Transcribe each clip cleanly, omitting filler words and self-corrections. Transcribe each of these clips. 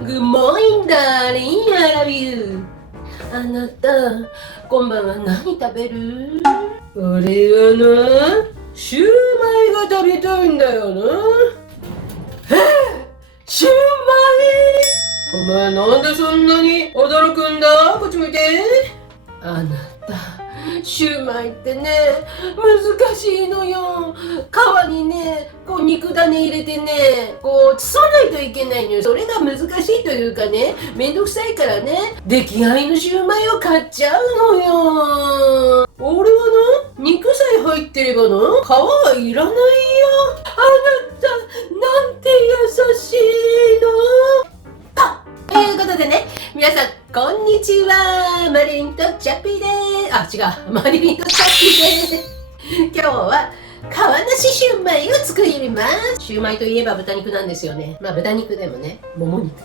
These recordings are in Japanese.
Good morning, darling. I love you. あなた、こんばんは。何食べる？俺はな、シューマイが食べたいんだよな。シューマイ？お前なんでそんなに驚くんだ？こっち向いて。あなた、シューマイってね、難しいのよ。皮にね、こう肉種入れてね、こう包まないといけないのよ。それが難しいというかね、めんどくさいからね、出来合いのシューマイを買っちゃうのよ。俺はな、肉さえ入ってればな、皮はいらないよ。あなた、なんて優しいの。ということでね、皆さん、こんにちは。マリリンとチャッピーです。あ、違う。マリリンとチャッピーです。今日は、皮なしシューマイを作ります。シューマイといえば豚肉なんですよね。まあ豚肉でもね、もも肉。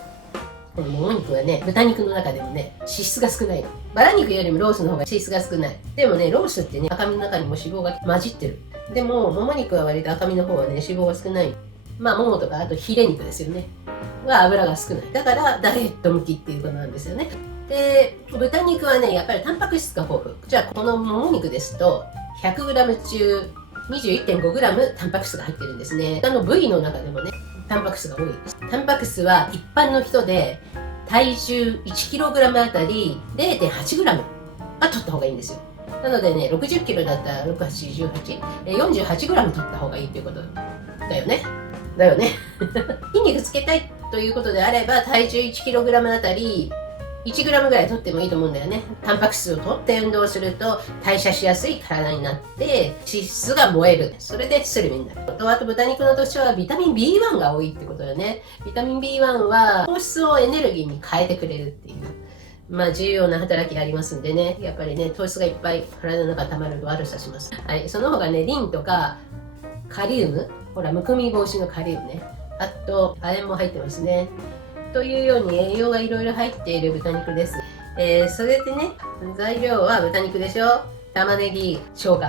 このもも肉はね、豚肉の中でもね、脂質が少ないの。バラ肉よりもロースの方が脂質が少ない。でもね、ロースってね、赤身の中にも脂肪が混じってる。でも、もも肉は割と赤身の方はね、脂肪が少ない。まあ、ももとか、あとヒレ肉ですよね。は油が少ない。だから、ダイエット向きっていうことなんですよね。で、豚肉はね、やっぱりタンパク質が豊富。じゃあ、このもも肉ですと、100g 中 21.5g タンパク質が入ってるんですね。他の部位の中でもね、タンパク質が多いです。タンパク質は一般の人で体重 1kg あたり 0.8g は取った方がいいんですよ。なのでね、60キロだったら6、8、18、48g 取った方がいいということだよね。だよね。筋肉つけたいということであれば、体重 1kg あたり1グラムぐらい取ってもいいと思うんだよね。タンパク質を取って運動すると代謝しやすい体になって脂質が燃える。それでスリムになる。あと豚肉の特徴はビタミン B1 が多いってことだよね。ビタミン B1 は糖質をエネルギーに変えてくれるっていう。まあ重要な働きがありますんでね。やっぱりね、糖質がいっぱい体の中に溜まると悪さします。はい。その他ね、リンとかカリウム。ほら、むくみ防止のカリウムね。あと、亜鉛も入ってますね。というように栄養がいろいろ入っている豚肉です。それでね、材料は豚肉でしょ。玉ねぎ、生姜、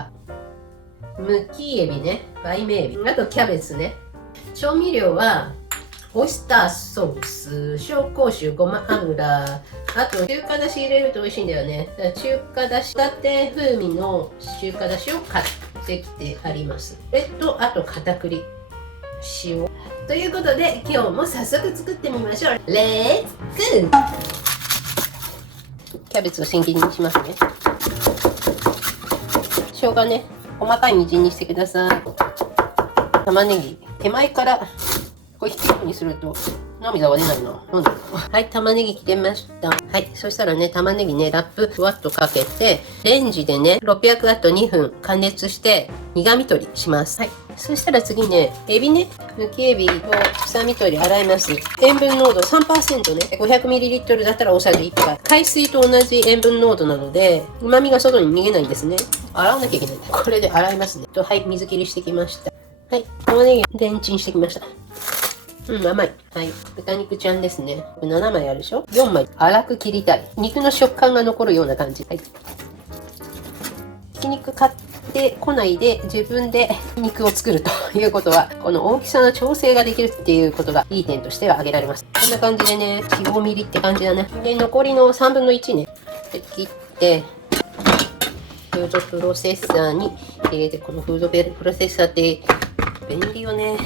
むきエビね、梅芽エビ、あとキャベツね。調味料はオイスターソース、紹興酒、ごま油、あと中華だし入れると美味しいんだよね。だから中華だし、立て風味の中華だしを買ってきてあります。あと片栗、塩。ということで、今日も早速作ってみましょう。レッツゴー！キャベツを千切りにしますね。生姜ね、細かいみじんにしてください。玉ねぎ、手前からこう引くようにすると涙が出ないな。なんだろう。はい、玉ねぎ切れました。はい、そしたらね、玉ねぎね、ラップふわっとかけて、レンジでね、600ワット2分加熱して苦味取りします。はい。そしたら次ね、エビね、むきエビを臭み取り洗います。塩分濃度 3% ね、500ml だったら大さじ1杯。海水と同じ塩分濃度なので、旨味が外に逃げないんですね。洗わなきゃいけないんだ。これで洗いますね。はい、水切りしてきました。はい、玉ねぎレンチンしてきました。甘い。はい。豚肉ちゃんですね。7枚あるでしょ？ 4 枚。粗く切りたい。肉の食感が残るような感じ。はい。ひき肉買ってこないで自分で肉を作るということは、この大きさの調整ができるっていうことがいい点としては挙げられます。こんな感じでね、4、5ミリって感じだね。で、残りの3分の1ね。で切って、フードプロセッサーに入れて、このフードプロセッサーって便利よね。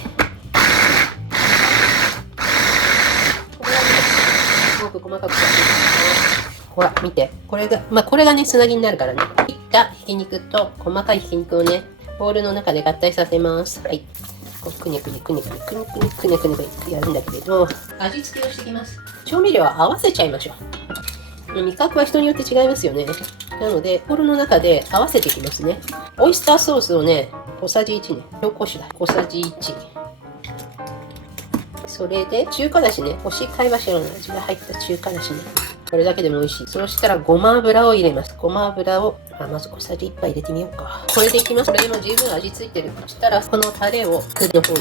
細かくほら、見て。これがね、つなぎになるからね。切ったひき肉と細かいひき肉をね、ボウルの中で合体させます。はい。こうくねくねくねくねくねくねくねくねくねってやるんだけれど、味付けをしていきます。調味料は合わせちゃいましょう。味覚は人によって違いますよね。なので、ボウルの中で合わせていきますね。オイスターソースをね、小さじ1ね。紹興酒だ。小さじ1。それで、中華だしね。干し貝柱の味が入った中華だしね。これだけでも美味しい。そうしたらごま油を入れます。ごま油を、まず小さじ1杯入れてみようか。これでいきます。これでも十分味付いてる。そしたら、このタレを栗の方に。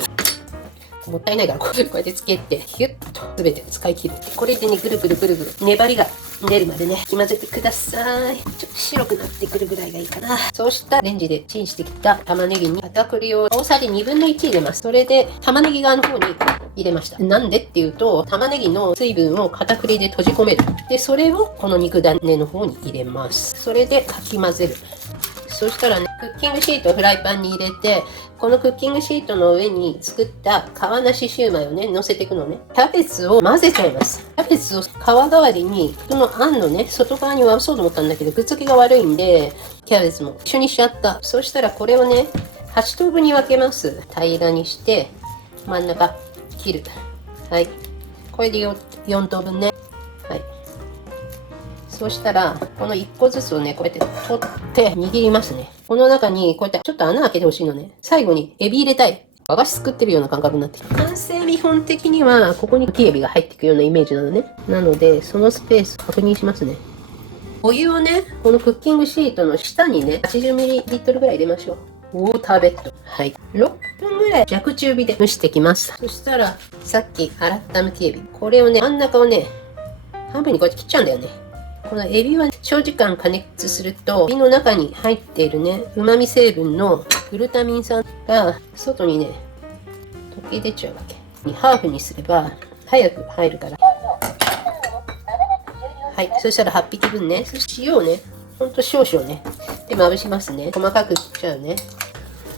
もったいないから、こうやってつけて、ヒュッと全て使い切る。これでね、ぐるぐるぐるぐる、粘りが出るまでね、かき混ぜてください。ちょっと白くなってくるぐらいがいいかな。そうしたらレンジでチンしてきた玉ねぎに片栗を大さじ2分の1入れます。それで玉ねぎ側の方に入れました。なんでっていうと、玉ねぎの水分を片栗で閉じ込める。で、それをこの肉種の方に入れます。それでかき混ぜる。そしたらね、クッキングシートをフライパンに入れて、このクッキングシートの上に作った皮なしシューマイをね、乗せていくのね。キャベツを混ぜちゃいます。キャベツを皮代わりに、このあんのね、外側に回そうと思ったんだけど、くっつきが悪いんで、キャベツも一緒にしちゃった。そしたらこれをね、8等分に分けます。平らにして、真ん中切る。はい。これで 4等分ね。はい。そしたら、この1個ずつをね、こうやって取って握りますね。この中にこうやってちょっと穴開けてほしいのね。最後にエビ入れたい。和菓子作ってるような感覚になってきた。完成見本的には、ここに茎エビが入っていくようなイメージなのね。なので、そのスペース確認しますね。お湯をね、このクッキングシートの下にね、80ml ぐらい入れましょう。ウォーターベッド。はい。6分ぐらい弱中火で蒸していきます。そしたら、さっき洗ったむきエビ。これをね、真ん中をね、半分にこうやって切っちゃうんだよね。このエビは長時間加熱すると、エビの中に入っているね、旨味成分のグルタミン酸が外にね、溶け出ちゃうわけ。ハーフにすれば早く入るから。はい。そしたら8匹分ね。そして塩をね、ほんと少々ね。で、まぶしますね。細かく切っちゃうね。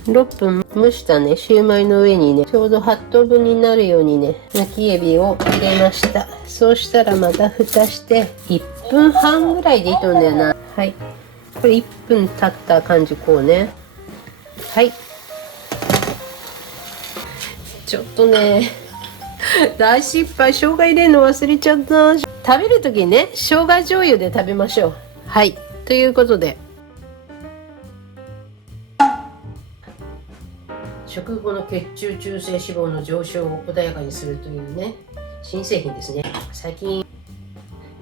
6分蒸したね、シューマイの上にね、ちょうど8等分になるようにね、焼きエビを入れました。そうしたらまた蓋して1分半ぐらいでいいと思うんだよな。はい。これ1分経った感じ、こうね。はい。ちょっとね、大失敗。生姜入れるの忘れちゃった。食べるときにね、生姜醤油で食べましょう。はい。ということで。食後の血中中性脂肪の上昇を穏やかにするというね、新製品ですね。最近、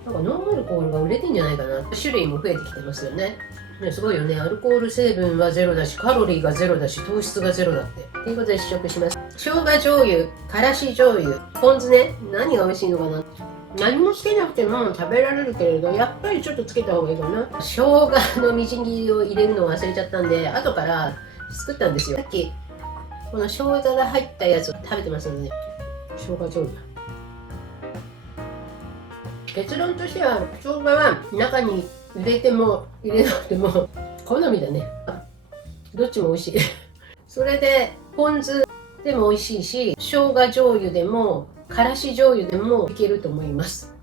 なんかノンアルコールが売れてんじゃないかな。種類も増えてきてますよね。ね、すごいよね。アルコール成分はゼロだし、カロリーがゼロだし、糖質がゼロだって。ということで試食します。生姜醤油、からし醤油、ポン酢ね。何が美味しいのかな。何もつけなくても食べられるけれど、やっぱりちょっとつけた方がいいかな。生姜のみじん切りを入れるのを忘れちゃったんで、後から作ったんですよ。さっきこの生姜が入ったやつを食べてますので、生姜醤油。結論としては、生姜は中に入れても入れなくても好みだね。どっちも美味しい。それで、ポン酢でも美味しいし、生姜醤油でも、からし醤油でもいけると思います。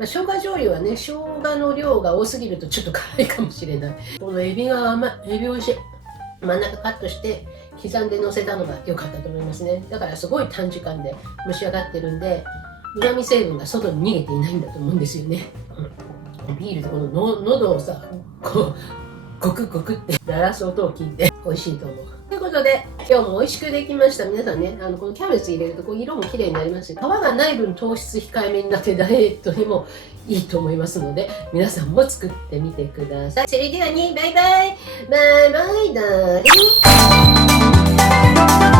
生姜醤油はね、生姜の量が多すぎるとちょっと辛いかもしれない。このエビが甘い。エビ美味しい。真ん中カットして刻んで乗せたのが良かったと思いますね。だからすごい短時間で蒸し上がってるんで、旨味成分が外に逃げていないんだと思うんですよね。ビールでこの喉をさ、こうゴクゴクって鳴らす音を聞いて美味しいと思う。ということで、今日も美味しくできました。皆さんね、このキャベツ入れるとこう色も綺麗になりますし、皮がない分糖質控えめになってダイエットにもいいと思いますので、皆さんも作ってみてください。それではね、バイバイバイバイだーれん。